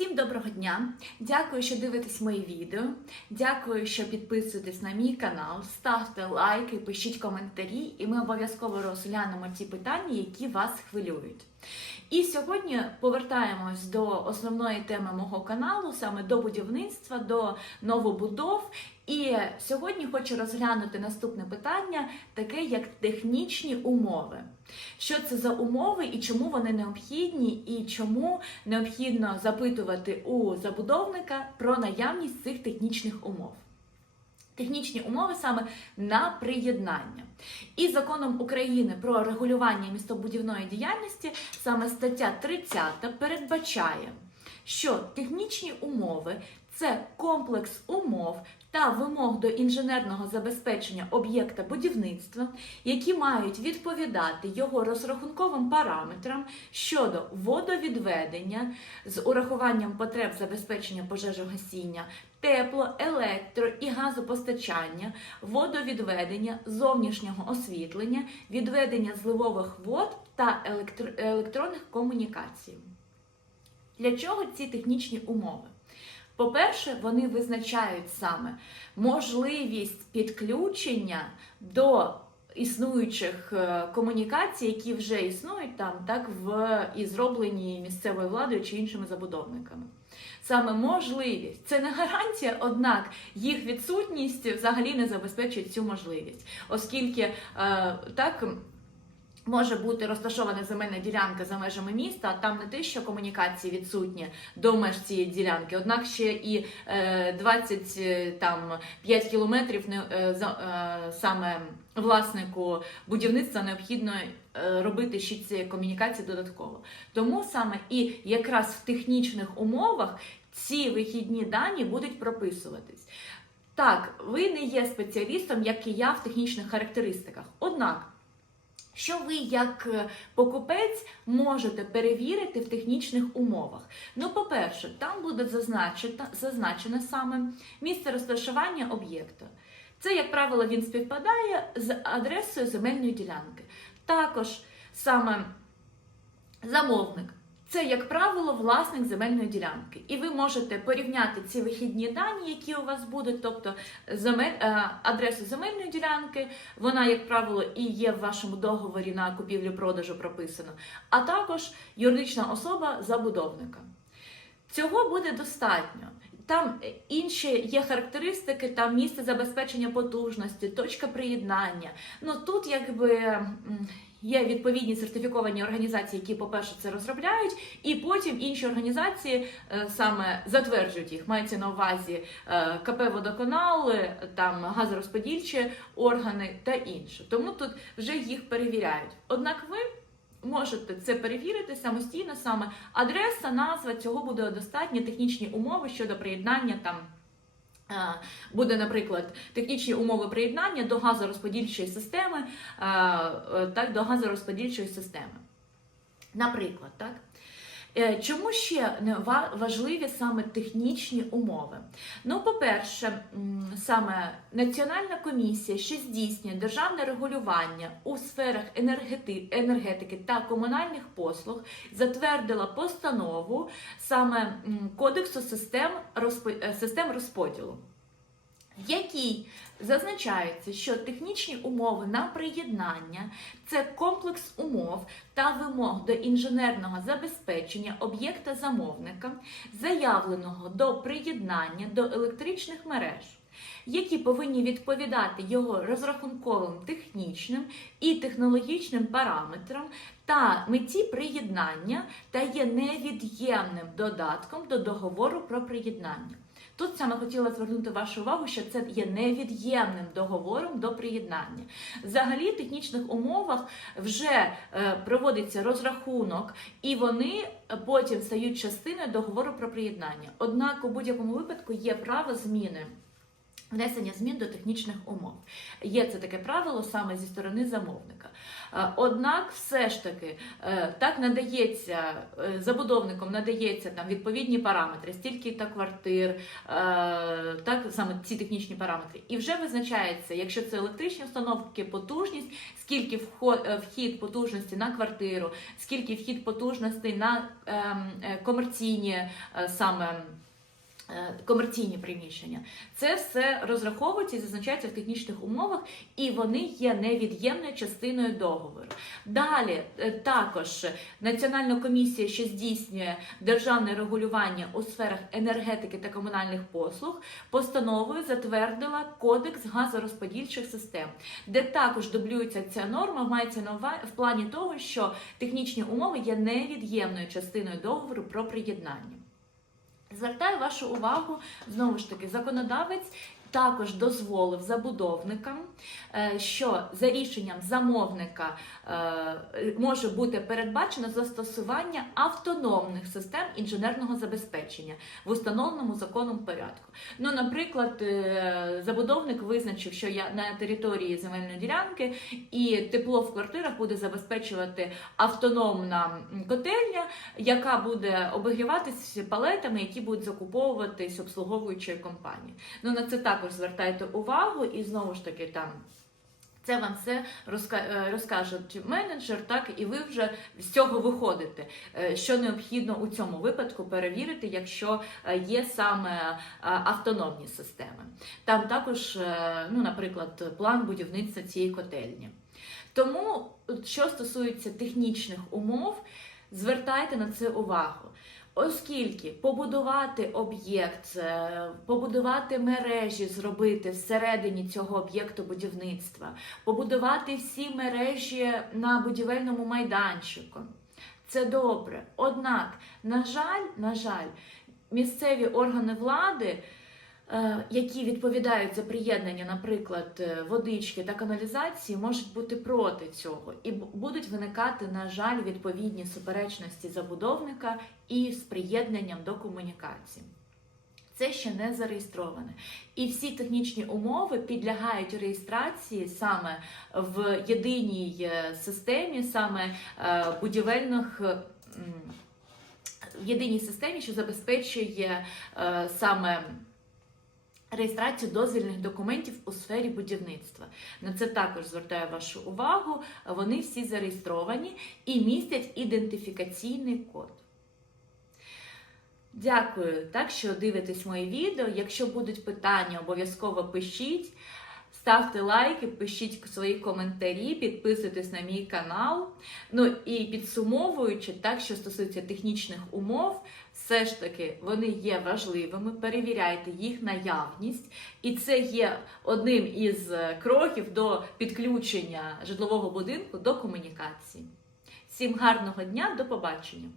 Всім доброго дня! Дякую, що дивитесь мої відео. Дякую, що підписуєтесь на мій канал, ставте лайки, пишіть коментарі, і ми обов'язково розглянемо ті питання, які вас хвилюють. І сьогодні повертаємось до основної теми мого каналу, саме до будівництва, до новобудов. І сьогодні хочу розглянути наступне питання, таке як технічні умови. Що це за умови і чому вони необхідні, і чому необхідно запитувати у забудовника про наявність цих технічних умов. Технічні умови саме на приєднання. І законом України про регулювання містобудівної діяльності саме стаття 30 передбачає, що технічні умови це комплекс умов та вимог до інженерного забезпечення об'єкта будівництва, які мають відповідати його розрахунковим параметрам щодо водовідведення з урахуванням потреб забезпечення пожежогасіння, тепло, електро і газопостачання, водовідведення, зовнішнього освітлення, відведення зливових вод та електро- електронних комунікацій. Для чого ці технічні умови? По-перше, вони визначають саме можливість підключення до існуючих е, комунікацій, які вже існують там, так в і зроблені місцевою владою чи іншими забудовниками. Саме можливість це не гарантія, однак їх відсутність взагалі не забезпечує цю можливість, оскільки е, так. Може бути розташована земельна ділянка за межами міста, там не те, що комунікації відсутні до меж цієї ділянки, однак ще і е, 25 кілометрів не е, за, е, саме власнику будівництва необхідно е, робити ще ці комунікації додатково. Тому саме і якраз в технічних умовах ці вихідні дані будуть прописуватись. Так, ви не є спеціалістом, як і я в технічних характеристиках. Однак. Що ви, як е, покупець, можете перевірити в технічних умовах? Ну, по-перше, там буде зазначено, зазначено саме місце розташування об'єкту. Це, як правило, він співпадає з адресою земельної ділянки. Також саме замовник. Це, як правило, власник земельної ділянки. І ви можете порівняти ці вихідні дані, які у вас будуть, тобто земель, е, адресу земельної ділянки, вона, як правило, і є в вашому договорі на купівлю-продажу прописано, а також юридична особа забудовника. Цього буде достатньо. Там інші є характеристики, там місце забезпечення потужності, точка приєднання. Ну тут якби є відповідні сертифіковані організації, які, по-перше, це розробляють, і потім інші організації е, саме затверджують їх. Мається на увазі е, КП Водоканал, е, там газорозподільчі органи та інше. Тому тут вже їх перевіряють. Однак ви. Можете це перевірити самостійно, саме адреса, назва цього буде достатньо, технічні умови щодо приєднання там. Е, Буде, наприклад, технічні умови приєднання до газорозподільчої системи, е, е, так, до газорозподільчої системи. Наприклад, так. Е, Чому ще не ва- важливі саме технічні умови? Ну, по-перше, саме Національна комісія, що здійснює державне регулювання у сферах енергетики та комунальних послуг, затвердила постанову саме Кодексу систем розподілу в якій зазначається, що технічні умови на приєднання це комплекс умов та вимог до інженерного забезпечення об'єкта замовника, заявленого до приєднання до електричних мереж. Які повинні відповідати його розрахунковим технічним і технологічним параметрам та меті приєднання та є невід'ємним додатком до договору про приєднання. Тут саме хотіла звернути вашу увагу, що це є невід'ємним договором до приєднання. Взагалі, в технічних умовах вже е, проводиться розрахунок, і вони потім стають частиною договору про приєднання. Однак у будь-якому випадку є право зміни Внесення змін до технічних умов. Є це таке правило саме зі сторони замовника. Е, Однак, все ж таки, е, так надається е, забудовником надається там відповідні параметри, стільки та квартир, так саме ці технічні параметри. І вже визначається, якщо це електричні установки, потужність, скільки вхід потужності на квартиру, скільки вхід потужностей на ем, комерційні саме. Е, Комерційні приміщення, це все розраховується і зазначається в технічних умовах, і вони є невід'ємною частиною договору. Далі е, також Національна комісія, що здійснює державне регулювання у сферах енергетики та комунальних послуг, постановою затвердила кодекс газорозподільчих систем, де також дублюється ця норма, мається увазі в плані того, що технічні умови є невід'ємною частиною договору про приєднання. Звертаю вашу увагу знову ж таки, законодавець також дозволив забудовникам, е, що за рішенням замовника е, може бути передбачено застосування автономних систем інженерного забезпечення в установленому законом порядку. Ну, наприклад, е, забудовник визначив, що я на території земельної ділянки і тепло в квартирах буде забезпечувати автономна котельня, яка буде обігріватись палетами, які будуть закуповуватись обслуговуючою компанією. Ну на це також звертайте увагу, і знову ж таки там. Це вам все е, розкажуть менеджер, так і ви вже з цього виходите. Е, Що необхідно у цьому випадку перевірити, якщо е, є саме автономні системи. Там також, ну, наприклад, план будівництва цієї котельні. Тому, що стосується технічних умов, звертайте на це увагу. Оскільки побудувати об'єкт, е, побудувати мережі, зробити всередині цього об'єкту будівництва, побудувати всі мережі на будівельному майданчику. Це добре. Однак, на жаль, на жаль, місцеві органи влади, які відповідають за приєднання, наприклад, е, водички та каналізації, можуть бути проти цього і будуть виникати, на жаль, відповідні суперечності забудовника і з приєднанням до комунікації. Це ще не зареєстроване. І всі технічні умови підлягають реєстрації саме в єдиній е, системі, саме е, будівельних. е, В єдиній системі, що забезпечує е, саме реєстрацію дозвільних документів у сфері будівництва. На це також звертаю вашу увагу. Вони всі зареєстровані і містять ідентифікаційний код. Дякую, так що дивитесь моє відео. Якщо будуть питання, обов'язково пишіть. Ставте лайки, пишіть свої коментарі, підписуйтесь на мій канал. Ну і підсумовуючи, так що стосується технічних умов, все ж таки вони є важливими. Перевіряйте їх наявність, і це є одним із е, кроків до підключення житлового будинку до комунікації. Всім гарного дня, до побачення!